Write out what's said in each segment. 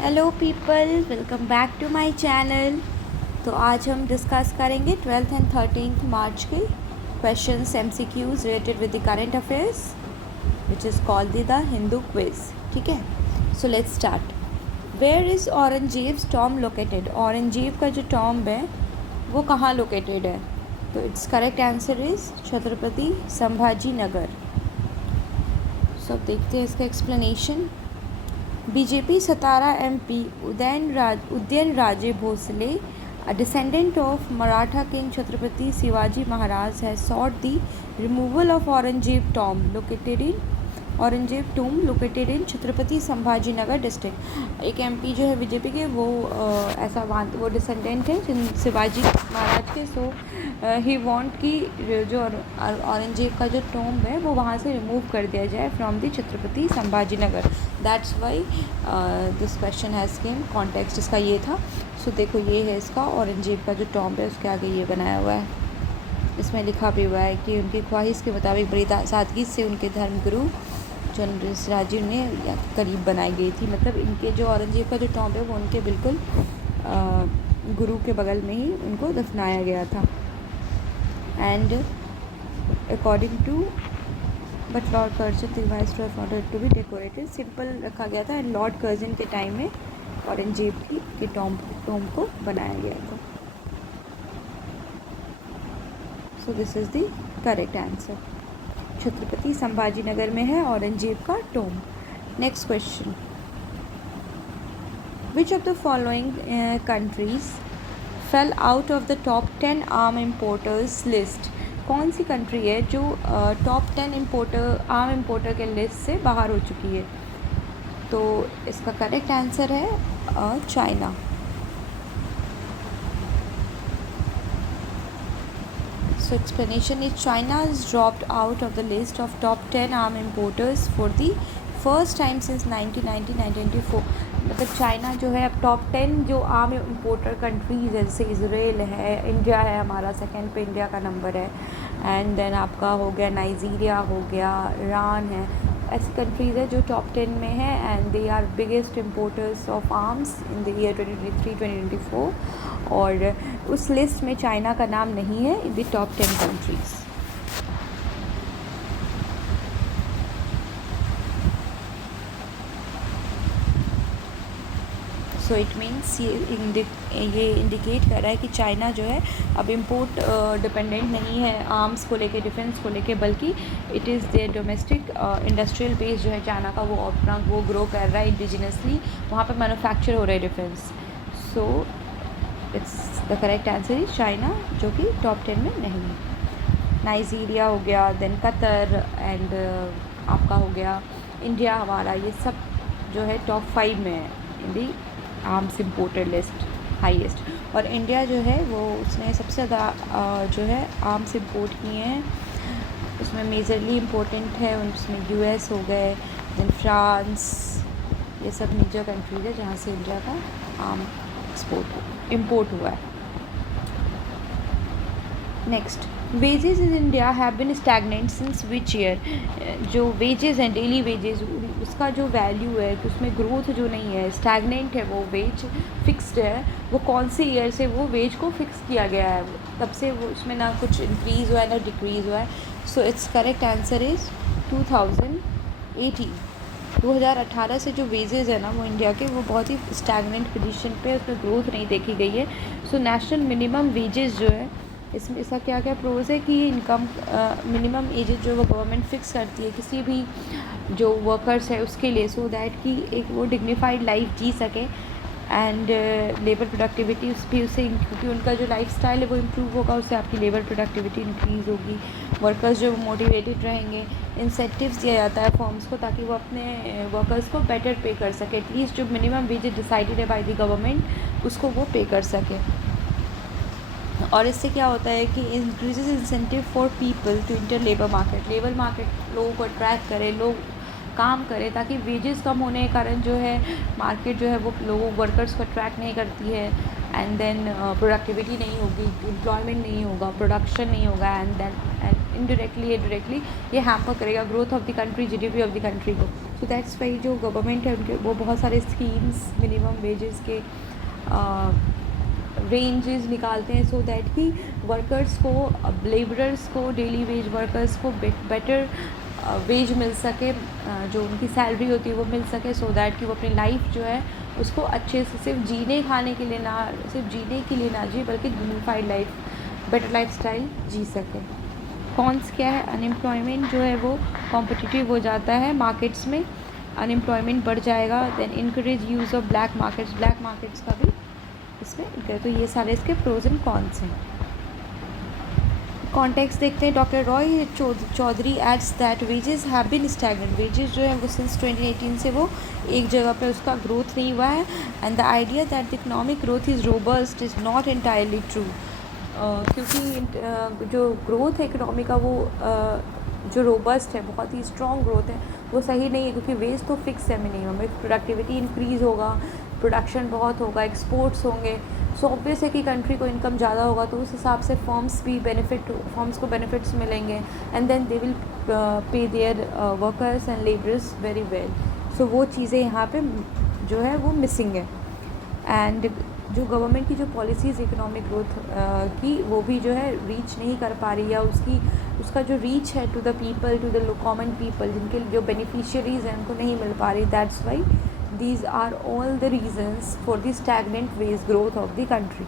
Hello people, welcome back to my channel. तो आज हम डिस्कस करेंगे 12th एंड 13th मार्च के questions MCQs related with the current affairs which is called the Hindu quiz. ठीक है, so let's start. Where is Aurangzeb tomb located? Aurangzeb का जो tomb है वो कहाँ लोकेटेड है? तो it's correct answer is Chhatrapati Sambhaji Nagar. So देखते हैं इसका explanation. BJP Satara MP Udayan Raje Bhosale, a descendant of Maratha King Chhatrapati Shivaji Maharaj, has sought the removal of Aurangzeb tomb located in Chhatrapati Sambhaji Nagar district. एक MP जो है बीजेपी के वो डिसेंडेंट है शिवाजी महाराज के। सो ही वांट कि जो औरंगजेब का जो टॉम्ब है वो वहाँ से रिमूव कर दिया जाए from the Chhatrapati Sambhaji Nagar. That's why this question has came. Context इसका ये था। सो देखो, ये है इसका औरंगजेब का जो टॉम्ब है, उसके आगे ये बनाया हुआ है। इसमें लिखा भी हुआ है कि उनकी ख्वाहिश के मुताबिक बड़ी सादगी से उनके धर्मगुरु राजीव ने करीब बनाई गई थी। मतलब इनके जो औरंगजेब का जो टॉम्ब है वो उनके बिल्कुल गुरु के बगल में ही उनको दफनाया गया था। And according to but Lord Curzon revised to order to be decorated, simple रखा गया था। एंड लॉर्ड कर्जन के टाइम में औरंगजेब के टॉम्ब को बनाया गया था। So this is the correct answer. Chhatrapati Sambhaji Nagar में है औरंगजेब का tomb. Next question, which of the following countries fell out of the top 10 arm importers list? कौन सी कंट्री है जो टॉप 10 आर्म इम्पोर्टर के लिस्ट से बाहर हो चुकी है? तो इसका करेक्ट आंसर है China. So explanation is China has dropped out of the list of top 10 arm importers for the first time since 1994। मतलब चाइना जो है अब टॉप 10 जो आर्म इम्पोर्टर कंट्रीज़ है, जैसे इसराइल है, इंडिया है, हमारा सेकंड पे इंडिया का नंबर है। एंड देन आपका हो गया नाइजीरिया, हो गया ईरान है। ऐसी कंट्रीज़ है जो टॉप 10 में है and they are biggest importers of arms in the year 2023-2024। और उस लिस्ट में चाइना का नाम नहीं है in the top 10 countries. So it means ये इंडिकेट कर रहा है कि चाइना जो है अब इम्पोर्ट डिपेंडेंट नहीं है आर्म्स को लेके, डिफेंस को लेके, बल्कि it is there domestic industrial base जो है चाइना का, वो अपना वो ग्रो कर रहा है इंडिजिनसली। वहाँ पे मैन्युफैक्चर हो रहा है defence. So it's the correct answer is China, जो कि टॉप 10 में नहीं है। नाइजीरिया हो गया, देन कतर एंड आपका हो गया इंडिया हमारा, ये सब जो है टॉप 5 में है in the arms imported list highest. और इंडिया जो है वो उसने सबसे ज़्यादा जो है आर्म्स इम्पोर्ट किए हैं। उसमें मेजरली इम्पोर्टेंट है, उसमें US हो गए, देन फ्रांस, ये सब मेजर कंट्रीज है जहाँ से इंडिया का आर्म इम्पोर्ट हुआ है। Next, wages in India have been stagnant since which year? जो वेजेस हैं, डेली वेजेस, उसका जो वैल्यू है कि उसमें ग्रोथ जो नहीं है, स्टैगनेंट है, वो वेज फिक्स्ड है, वो कौन से ईयर से वो वेज को फिक्स किया गया है? तब से वो उसमें ना कुछ इंक्रीज़ हुआ है ना डिक्रीज़ हुआ है। So it's correct answer is 2018। 2018 से जो वेजेस है ना वो इंडिया के, वो बहुत ही स्टैगनेंट पोजीशन पे, उसमें ग्रोथ नहीं देखी गई है। सो नेशनल मिनिमम वेजेस जो है, इसमें इसका क्या क्या प्रोज है कि ये इनकम मिनिमम एजेस जो वो गवर्नमेंट फिक्स करती है किसी भी जो वर्कर्स है उसके लिए, सो दैट कि एक वो डिग्निफाइड लाइफ जी सके। एंड लेबर प्रोडक्टिविटी भी उससे, क्योंकि उनका जो लाइफस्टाइल है वो इम्प्रूव होगा, उससे आपकी लेबर प्रोडक्टिविटी इंक्रीज़ होगी, वर्कर्स जो मोटिवेटेड रहेंगे। इंसेंटिव्स दिया जाता है फर्म्स को ताकि वो अपने वर्कर्स को बेटर पे कर सके, एटलीस्ट जो मिनिमम वेजेस डिसाइडेड है बाय द गवर्नमेंट उसको वो पे कर सके। और इससे क्या होता है कि increases incentive for people to enter labour market लोगों को अट्रैक्ट करे, लोग काम करें, ताकि वेजेस कम होने के कारण जो है मार्केट जो है वो लोगों वर्कर्स को अट्रैक्ट नहीं करती है। एंड देन प्रोडक्टिविटी नहीं होगी, एम्प्लॉयमेंट नहीं होगा, प्रोडक्शन नहीं होगा, एंड देन इनडायरेक्टली ये हैम्पर करेगा growth of the country, GDP of the country को। सो दैट्स वाई जो गवर्नमेंट है उनके वो बहुत सारे स्कीम्स मिनिमम वेजेस के रेंजेस निकालते हैं, सो दैट कि वर्कर्स को, लेबरर्स को, डेली वेज वर्कर्स को बेटर वेज मिल सके, जो उनकी सैलरी होती है वो मिल सके, सो दैट कि वो अपनी लाइफ जो है उसको अच्छे से सिर्फ जीने खाने के लिए ना, सिर्फ जीने के लिए ना जिए, बल्कि unified life, better life style जी सके। कॉन्स क्या है? अनएम्प्लॉयमेंट जो है वो कॉम्पिटिटिव हो जाता है मार्केट्स में, अनएम्प्लॉयमेंट बढ़ जाएगा। Then encourage use of black markets का भी इसमें, तो ये सारे इसके प्रोज एंड कॉन्स हैं। कॉन्टेक्स्ट देखते हैं। Doctor Roy Chowdhury adds that wages have been stagnant, wages जो है वो सिंस 2018 से वो एक जगह पे उसका ग्रोथ नहीं हुआ है। And the idea that the economic growth is robust is not entirely true, क्योंकि जो ग्रोथ है इकोनॉमी का वो जो रोबस्ट है, बहुत ही स्ट्रॉन्ग ग्रोथ है, वो सही नहीं है, क्योंकि वेज तो फिक्स है मिनिमम। प्रोडक्टिविटी इंक्रीज़ होगा, प्रोडक्शन बहुत होगा, एक्सपोर्ट्स होंगे, सो ऑब्वियस है कि कंट्री को इनकम ज़्यादा होगा, तो उस हिसाब से फर्म्स को बेनिफिट्स मिलेंगे, and then they will pay their workers and labourers very well. So वो चीज़ें यहाँ पे जो है वो मिसिंग है। एंड जो गवर्नमेंट की जो पॉलिसीज़ इकोनॉमिक ग्रोथ की, वो भी जो है रीच नहीं कर पा रही, या उसका जो रीच है to the people, to the common people, जिनके जो बेनिफिशियरीज़ हैं उनको नहीं मिल पा रही। That's why these are all the reasons for the stagnant wage growth of the country.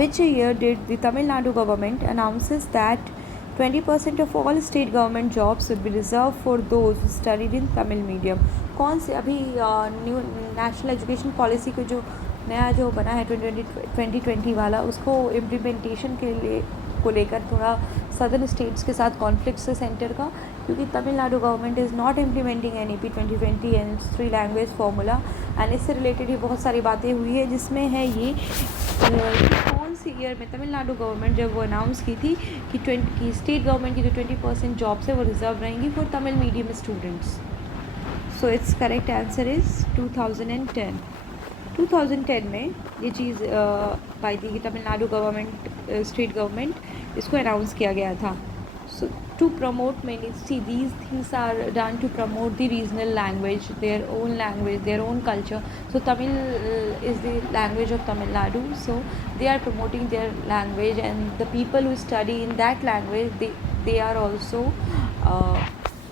Which year did the Tamil Nadu government announces that 20% of all state government jobs will be reserved for those who studied in Tamil medium? कौन से अभी new national education policy को जो नया जो बना है 2020 वाला, उसको इम्प्लीमेंटेशन के लिए को लेकर थोड़ा सदर्न स्टेट्स के साथ कॉन्फ्लिक्ट्स है सेंटर का, क्योंकि Tamil Nadu government is not implementing NEP 2020 and 3 language formula. And इससे रिलेटेड ही बहुत सारी बातें हुई है, जिसमें है ये कौन सी ईयर में तमिलनाडु गवर्नमेंट जब वो अनाउंस की थी कि स्टेट गवर्नमेंट की जो 20% जॉब्स है वो रिजर्व रहेंगी for Tamil medium students. So it's correct answer is 2010। 2010 में ये चीज़ पाई थी कि तमिलनाडु गवर्नमेंट, स्टेट गवर्नमेंट इसको अनाउंस किया गया था। सो टू प्रमोट मैनी सी these things are done to promote the regional language, their own culture. So Tamil is the language of Tamil Nadu, so they are promoting their language, and the people who study in that language they are also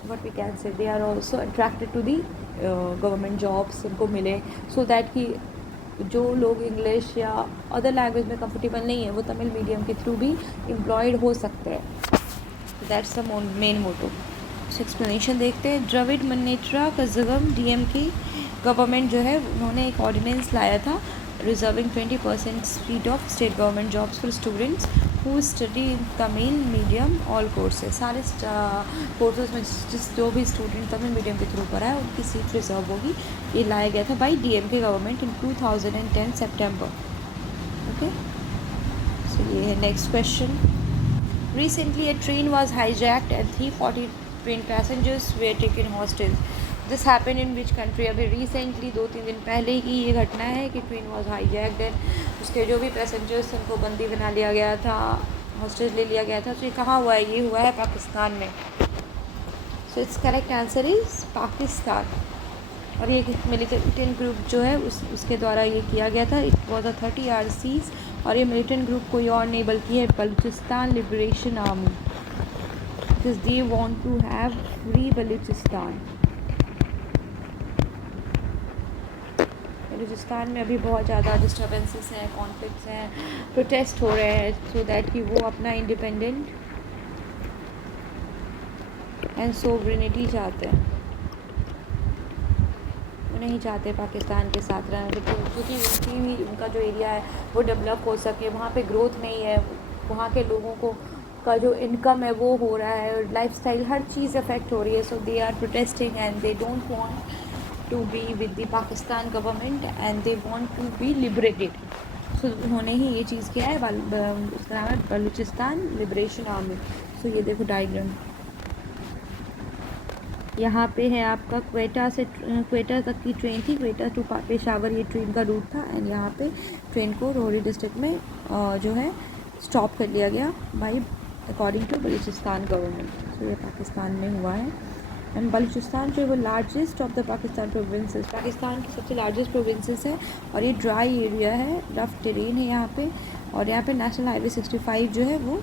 what we can say, they are also attracted to the government jobs उनको मिले, so that कि जो लोग English या other language में comfortable नहीं है वो तमिल मीडियम के थ्रू भी एम्प्लॉयड हो सकते हैं। That's the main motto. Explanation देखते हैं। द्रविड मुन्नेत्रा कज़गम DMK गवर्नमेंट जो है उन्होंने एक ऑर्डिनेंस लाया था reserving 20% seat of state government jobs for students who study in Tamil medium all courses. सारे कोर्सेज में जो भी स्टूडेंट तमिल मीडियम के थ्रू पर है उनकी सीट रिजर्व होगी। ये लाया गया था बाई DMK गवर्नमेंट इन 2010 सितंबर। ओके, सो ये है next question. Recently, a train was hijacked and 340 train passengers were taken hostage. This happened in which country? अभी recently 2-3 दिन पहले की ये घटना है कि ट्रेन was hijacked and उसके जो भी पैसेंजर्स उनको बंदी बना लिया गया था, हॉस्टेज ले लिया गया था। तो ये कहाँ हुआ है? ये हुआ है पाकिस्तान में। सो it's correct answer is Pakistan. और ये मिलिटेंट ग्रुप जो है उसके द्वारा ये किया गया था। इट वॉज अ 30 RCs, और ये मिलिटेंट ग्रुप कोई और नहीं बल्कि है Balochistan liberation army, because they want to have free Balochistan. Balochistan में अभी बहुत ज़्यादा डिस्टर्बेंसेस हैं, कॉन्फ्लिक्ट्स हैं, प्रोटेस्ट हो रहे हैं, सो दैट कि वो अपना इंडिपेंडेंट एंड सोवरेनिटी चाहते हैं। नहीं चाहते पाकिस्तान के साथ रहना, क्योंकि उनका जो एरिया है वो डेवलप हो सके, वहाँ पे ग्रोथ नहीं है, वहाँ के लोगों को का जो इनकम है वो हो रहा है, और लाइफस्टाइल हर चीज़ अफेक्ट हो रही है। So they are protesting and they don't want to be with the Pakistan government and they want to be liberated. So उन्होंने ही ये चीज़ किया है। उसका नाम है बलूचिस्तान लिबरेशन आर्मी। सो ये देखो डायग्राम, यहाँ पे है आपका क्वेटा तक की ट्रेन थी, क्वेटा टू पेशावर ये ट्रेन का रूट था। एंड यहाँ पे ट्रेन को रोहरी डिस्ट्रिक्ट में जो है स्टॉप कर लिया गया by according to Balochistan government. तो ये पाकिस्तान में हुआ है। एंड बलूचिस्तान जो है वो largest of the Pakistan provinces, Pakistan की सबसे लार्जेस्ट प्रोविंसेस है, और ये ड्राई एरिया है, रफ टेरेन है यहाँ पे, और यहाँ पे नेशनल हाईवे 65 जो है वो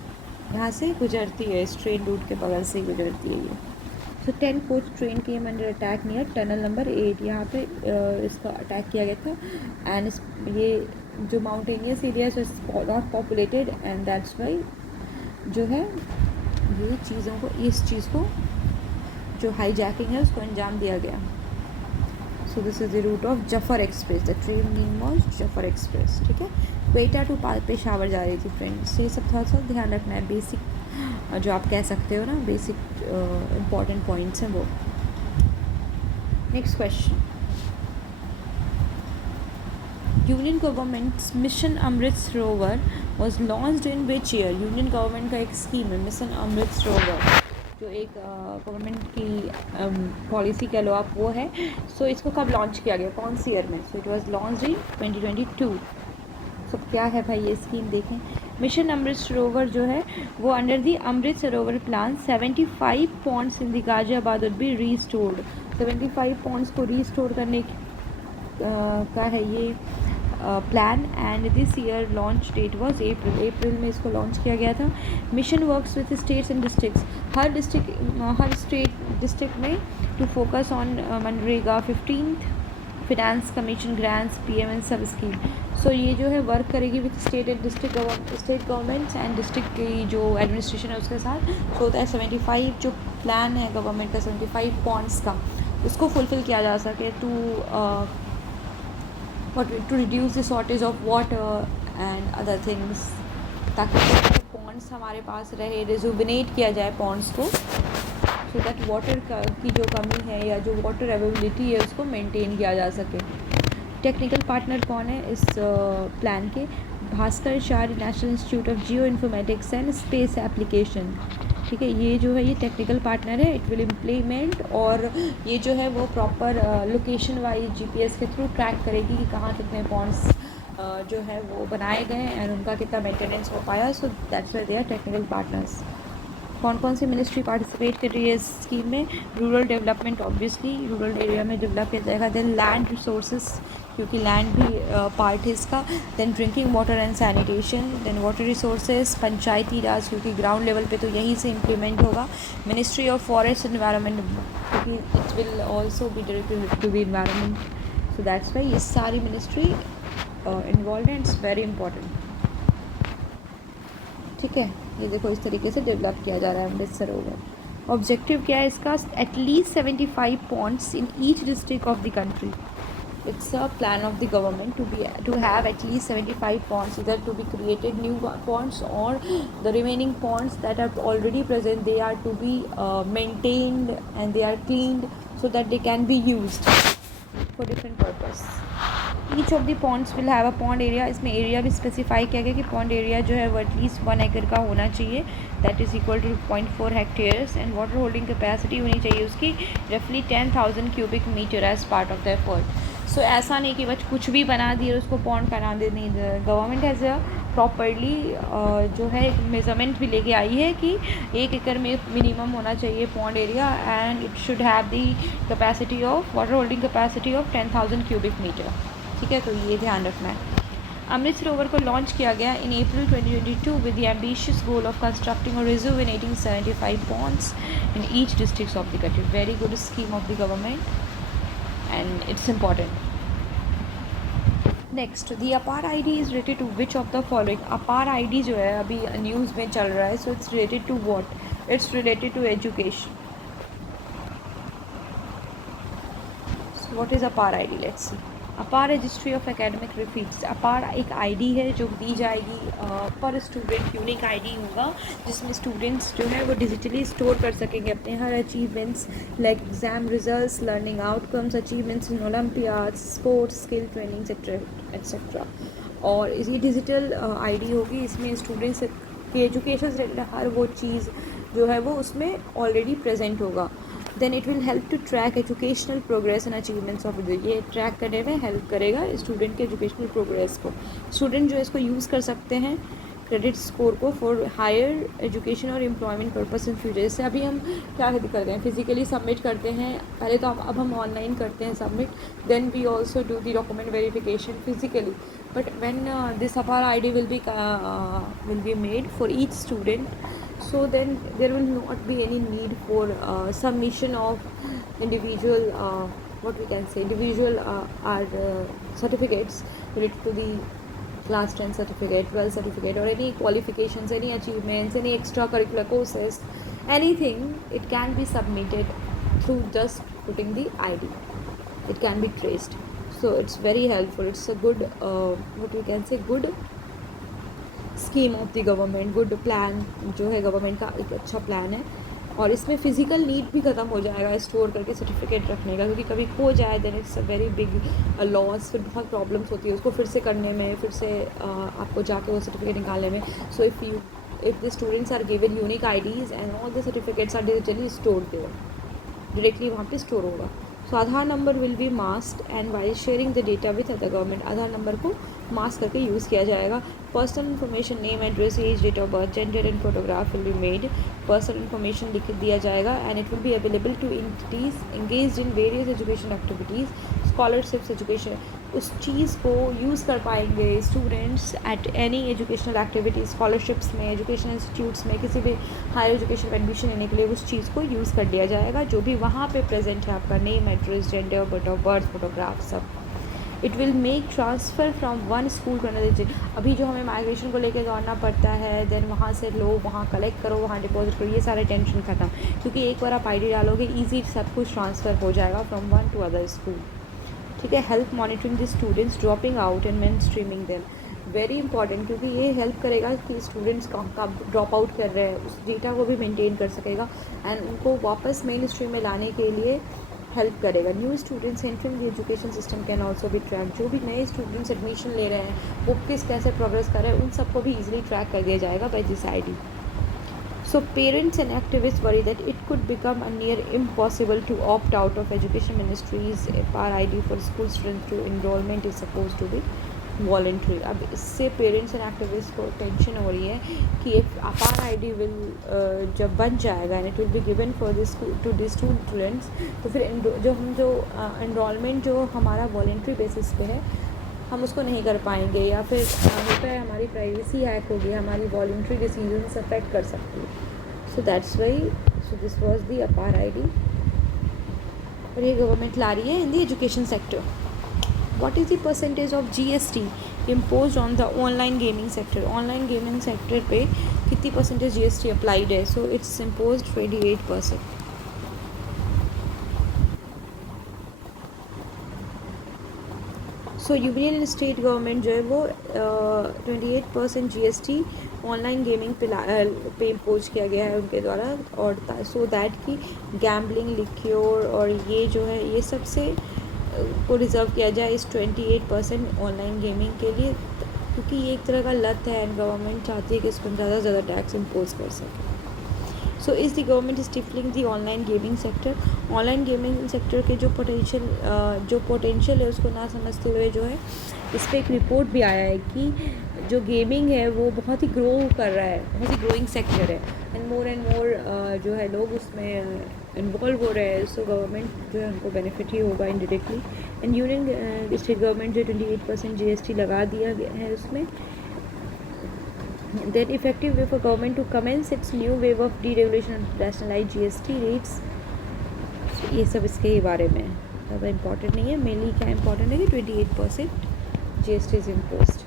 यहाँ से गुजरती है, इस ट्रेन रूट के बगल से ही गुजरती है ये। सो 10 coach train came under attack near tunnel number 8, यहाँ पे इसका अटैक किया गया था। एंड ये जो माउंटेनियस एरिया है not populated, and that's why जो है ये चीज़ों को, इस चीज़ को जो हाईजैकिंग है उसको अंजाम दिया गया। So this is the route of Jaffar express, the train name was Jaffar express, ठीक है। क्वेटा टू पेशावर जा रही थी फ्रेंड्स। ये सब थोड़ा सा ध्यान रखना है, बेसिक जो आप कह सकते हो ना, बेसिक इम्पॉर्टेंट पॉइंट्स हैं वो। Next question, union government's mission Amrit Sarovar was launched in which year? Union government का एक स्कीम है मिशन अमृत सरोवर, जो एक गवर्नमेंट की पॉलिसी कह लो आप, वो है। सो इसको कब लॉन्च किया गया, कौन सी ईयर में? So it was launched in 2022। सो क्या है भाई ये स्कीम, देखें। मिशन अमृत सरोवर जो है वो under the Amrit Sarovar plan 75 ponds in the Ghaziabad will be restored. 75 ponds को रीस्टोर करने का है ये plan, and this year launch date was April में इसको लॉन्च किया गया था। Mission works with states and districts, हर स्टेट डिस्ट्रिक्ट में to focus on MNREGA 15th finance commission grants PM and sub scheme. So ये जो है वर्क करेगी with state and state governments and district की जो एडमिनिस्ट्रेशन है उसके साथ। सो होता है 75 जो प्लान है गवर्नमेंट का 75 पॉइंट्स का, उसको फुलफ़िल किया जा सके to reduce the shortage of water and other things, ताकि पॉन्ड्स हमारे पास रहे, रिजुविनेट किया जाए पॉन्ड्स को, सो दैट वाटर की जो कमी है या जो वाटर अवेलेबिलिटी है उसको मेंटेन किया जा सके। टेक्निकल पार्टनर कौन है इस प्लान के? Bhaskaracharya national institute of geo informatics and space application, ठीक है। ये जो है ये टेक्निकल पार्टनर है, इट विल इम्प्लीमेंट, और ये जो है वो प्रॉपर लोकेशन वाइज जीपीएस के थ्रू ट्रैक करेगी कि कहाँ कितने पॉइंट्स जो है वो बनाए गए एंड उनका कितना मेंटेनेंस हो पाया। So that's why they are technical partners. कौन कौन सी मिनिस्ट्री पार्टिसिपेट कर रही है इस स्कीम में? Rural development, obviously rural area में डेवलप किया जाएगा। देन लैंड रिसोर्सेज, क्योंकि लैंड भी पार्ट है इसका। Then drinking water and sanitation, then water resources, Panchayati Raj, क्योंकि ग्राउंड लेवल पे तो यहीं से इम्प्लीमेंट होगा। मिनिस्ट्री ऑफ फॉरेस्ट एनवायरनमेंट, क्योंकि it will also be directed to the environment. So that's why ये सारी मिनिस्ट्री इन्वॉल्व है, इट्स वेरी इंपॉर्टेंट, ठीक है। ये देखो इस तरीके से डेवलप किया जा रहा है अमृत सरोवर। ऑब्जेक्टिव क्या है इसका? At least 75 points in each district of the country. It's a plan of the government to have at least 75 ponds, either to be created new ponds or the remaining ponds that are already present, they are to be maintained and they are cleaned so that they can be used for different purpose. Each of the ponds will have a pond area. इसमें area भी specify किया गया कि pond area जो है वो at least 1 एकड़ का होना चाहिए, that is equal to 0.4 hectares, and water holding capacity होनी चाहिए उसकी रफली 10,000 cubic metre as part of the effort. So ऐसा नहीं कि बस कुछ भी बना दिए उसको पॉन्ड बना दे, नहीं, गवर्नमेंट हैज़ प्रॉपरली जो है एक मेजरमेंट भी लेके आई है कि 1 एकड़ में मिनिमम होना चाहिए pond area, and it should have the capacity of water holding capacity of 10,000 cubic metre, ठीक है। तो ये ध्यान रखना है। अमृत सरोवर को लॉन्च किया गया in April 2022 with the ambitious goal of constructing और rejuvenating 75 ponds in each district of the country. Very good scheme of the government and it's important. Next, the APAR ID is related to which of the following? APAR ID जो है अभी news में चल रहा है, so it's related to what? It's related to education. So what is APAR ID? Let's see. APAR registry of academic receipts. APAR एक ID है जो दी जाएगी पर स्टूडेंट, यूनिक आईडी होगा जिसमें स्टूडेंट्स जो है वो डिजिटली स्टोर कर सकेंगे अपने हर achievements, like exam results, learning outcomes, achievements in olympiads, sports, skill training etcetera. और इसी डिजिटल आईडी होगी, इसमें स्टूडेंट्स की एजुकेशन से रिलेटेड हर वो चीज़ जो है वो उसमें ऑलरेडी प्रेजेंट होगा। Then it will help to track educational progress and achievements of the, ये ट्रैक करने में हेल्प करेगा स्टूडेंट के एजुकेशनल प्रोग्रेस को। स्टूडेंट जो है इसको यूज़ कर सकते हैं क्रेडिट स्कोर को फॉर हायर एजुकेशन और एम्प्लॉयमेंट पर्पस इन फ्यूचर। जैसे अभी हम क्या करते हैं, फिजिकली सबमिट करते हैं पहले, तो अब हम ऑनलाइन करते हैं submit, then we also do the document verification physically, but when this APAAR ID will be made for each student, so then there will not be any need for submission of individual what we can say individual certificates related to the class 10 certificate, 12 certificate, or any qualifications, any achievements, any extracurricular courses, anything. It can be submitted through just putting the ID. It can be traced, so it's very helpful. It's a good what we can say good scheme of the government, good plan जो है government का, एक अच्छा plan है। और इसमें physical need भी ख़त्म हो जाएगा स्टोर करके सर्टिफिकेट रखने का, क्योंकि कभी खो जाए then it's a very big loss, फिर बहुत प्रॉब्लम्स होती है उसको फिर से करने में, फिर से आपको जाके वो सर्टिफिकेट निकालने में। So if the students are given unique IDs and all the certificates are digitally stored there, directly वहाँ पे स्टोर होगा। So Aadhaar number will be masked and while sharing the data with other government, Aadhaar number को mask करके use किया जाएगा। Personal information, name, address, age, date of birth, gender and photograph will be made, personal information लिख दिया जाएगा and it will be available to entities engaged in various education activities, scholarships, education. उस चीज़ को use कर पाएंगे students at any educational activities, scholarships में, education institutes में, किसी भी हायर एजुकेशन में एडमिशन लेने के लिए उस चीज़ को यूज़ कर दिया जाएगा जो भी वहाँ पे प्रेजेंट है, आपका name, address, gender, date of birth, photograph, सब। It will make transfer from one school to another. अभी जो हमें माइग्रेशन को लेकर दौड़ना पड़ता है, देन वहाँ से लो, वहाँ कलेक्ट करो, वहाँ डिपॉजिट करो, ये सारे टेंशन ख़त्म, क्योंकि एक बार आप आईडी डालोगे ईजी सब कुछ ट्रांसफ़र हो जाएगा from one two other school. ठीक है। Help monitoring the students dropping out and main streaming them, very important, क्योंकि ये हेल्प करेगा कि स्टूडेंट्स कब ड्रॉप आउट कर रहे हैं उस डेटा को भी मेंटेन कर सकेगा एंड उनको वापस मेन स्ट्रीम में लाने के लिए हेल्प करेगा। New students entering the education system can also भी ट्रैक, जो भी नए स्टूडेंट्स एडमिशन ले रहे हैं वो कैसे प्रोग्रेस कर रहे हैं उन सबको भी ईजिली ट्रैक कर दिया जाएगा by this ID. So parents and activists worry that it could become a near impossible to opt out of education ministries APAR ID for school students through enrollment is supposed to be voluntary। अब इससे parents and activist को tension हो रही है कि एक अपार ID will जब बन जाएगा and it will be given for this to the students, तो फिर जो एनरोलमेंट जो हमारा वॉलेंट्री बेसिस पे है हम उसको नहीं कर पाएंगे, या फिर होता है हमारी प्राइवेसी हैक होगी, हमारी वॉलंटरी डिसीजंस अफेक्ट कर सकती है। सो that's Y so this was the अपार आईडी, और ये गवर्नमेंट ला रही है in the education sector. What is the percentage of GST impose on the online gaming sector, online gaming sector पे कितनी परसेंटेज जीएसटी अप्लाइड है? So it's impose 28%। So union and state government जो है वो 28% GST online gaming पे impose किया गया है उनके द्वारा, और सो दैट कि गैम्बलिंग, लिक्योर और ये जो है ये सबसे को रिज़र्व किया जाए इस 28% ऑनलाइन गेमिंग के लिए, क्योंकि ये एक तरह का लत है एंड गवर्नमेंट चाहती है कि इस पर ज़्यादा से ज़्यादा टैक्स इम्पोज कर सके। So is the government stifling the online gaming sector, online gaming sector के जो पोटेंशियल है उसको ना समझते हुए जो है इस पर एक रिपोर्ट भी आया है कि जो गेमिंग है वो बहुत ही ग्रो कर रहा है, बहुत ही ग्रोइंग सेक्टर है एंड मोर जो है लोग उसमें इन्वॉल्व हो रहे हैं। सो गवर्नमेंट जो है उनको बेनिफिट ही होगा indirectly, and union state government जो 28% जीएसटी लगा दिया गया है उसमें। Then effective way for government to commence its new wave of deregulation and rationalize GST rates। so, ये सब इसके ही बारे में ज़्यादा इम्पॉर्टेंट नहीं है, मेनली क्या इम्पॉर्टेंट है कि 28% GST is imposed।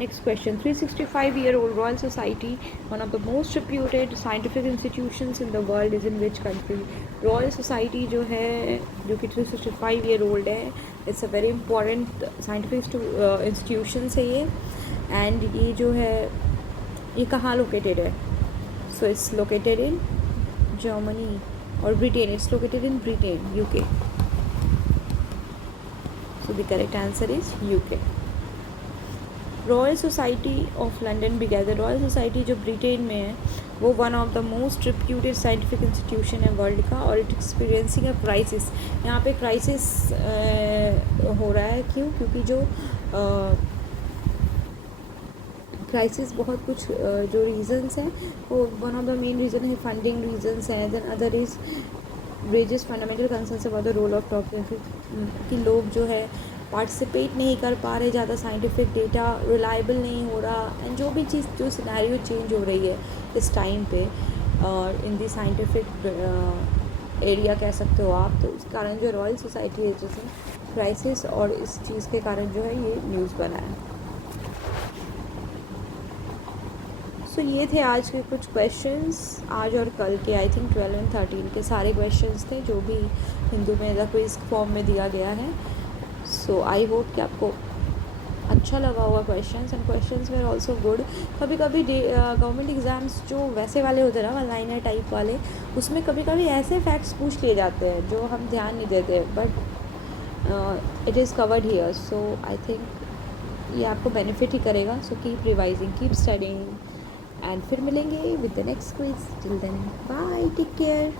Next question, 365-year-old Royal Society, one of the most reputed scientific institutions in the world, is in which country? Royal Society जो है जो कि 365-year-old है, it's a very important scientific institutions है ये, and ये जो है ये कहाँ लोकेटेड है? So it's located in Germany और Britain, it's located in Britain, UK. So the correct answer is UK. Royal society of London began, royal society जो ब्रिटेन में है वो one of the most reputed scientific institution है world का, और it experiencing a crisis. यहाँ पे crisis हो रहा है, क्यों? क्योंकि जो क्राइसिस बहुत कुछ जो रीज़न्स हैं वो one of the main reason है फंडिंग रीजंस हैं, then other is raises fundamental concerns about the role of doctor कि लोग जो है पार्टिसिपेट नहीं कर पा रहे ज़्यादा, साइंटिफिक डेटा रिलायबल नहीं हो रहा, एंड जो भी चीज़ जो सिनेरियो चेंज हो रही है इस टाइम पे इन दी साइंटिफिक एरिया कह सकते हो आप, तो इस कारण जो रॉयल सोसाइटी है जैसे क्राइसिस और इस चीज़ के कारण जो है ये न्यूज़ बना है। सो ये थे आज के कुछ क्वेश्चंस, आज और कल के आई थिंक 12 एंड 13 के सारे क्वेश्चंस थे जो भी हिंदू में द क्विज फॉर्म में दिया गया है। सो आई होप कि आपको अच्छा लगा होगा questions, and questions were also good. कभी कभी गवर्नमेंट एग्ज़ाम्स जो वैसे वाले होते हैं ना वन लाइनर टाइप वाले, उसमें कभी कभी ऐसे फैक्ट्स पूछ लिए जाते हैं जो हम ध्यान नहीं देते, but it is covered here. So I think ये आपको बेनिफिट ही करेगा। So keep revising, keep studying, and फिर मिलेंगे with the next quiz. Till then bye, take care.